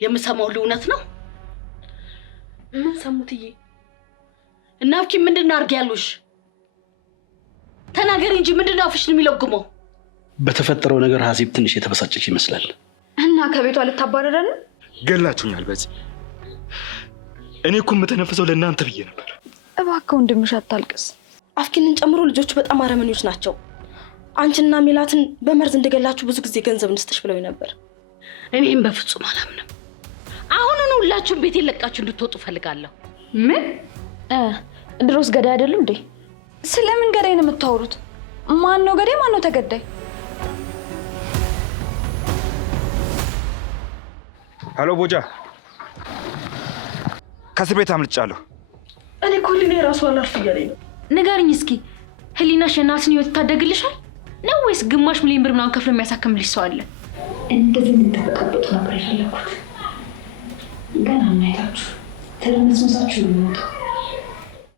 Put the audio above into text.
የምሰማው እውነት ነው? ምን ሰሙትዬ? እናብኪ ምንድነው አርግ ያሉሽ? ተናገሪ እንጂ ምንድነው አፍሽን የሚለጉመው? በተፈጠረው ነገር ሀሲብ ትንሽ የተበሳጨች ይመስላል። እና ከቤቷ ልታባረረን? ገላችሁኛል። በዚህ እኔ እኮ የምተነፍሰው ለእናንተ ብዬ ነበር። እባክህ ወንድምሽ አታልቅስ። አፍኪንን ጨምሮ ልጆቹ በጣም አረመኔዎች ናቸው። አንቺና ሜላትን በመርዝ እንደገላችሁ ብዙ ጊዜ ገንዘብ እንስጥሽ ብለው ነበር። እኔም በፍጹም አላምንም። አሁኑን ሁላችሁም ቤት ለቃችሁ እንድትወጡ ፈልጋለሁ። ምን? ድሮስ ገዳይ አይደለም እንዴ? ስለምን ገዳይ ነው የምታወሩት? ማን ነው ገዳይ? ማን ነው ተገዳይ? ሄሎ ቦጃ፣ ከእስር ቤት አምልጫለሁ። እኔ እኮ ህሊና የራሱ አላርፍ እያለኝ ነው። ንገርኝ እስኪ ህሊናሽ የእናትን ህይወት ታደግልሻል ነው ወይስ ግማሽ ሚሊዮን ብር ምናምን ከፍሎ የሚያሳክምልሽ ሰው አለ? እንደዚህ እንድትበቃበጡ ነበር የፈለኩት። ገና እናይታችሁ ተለመስመሳችሁ ነው የሚወጣው።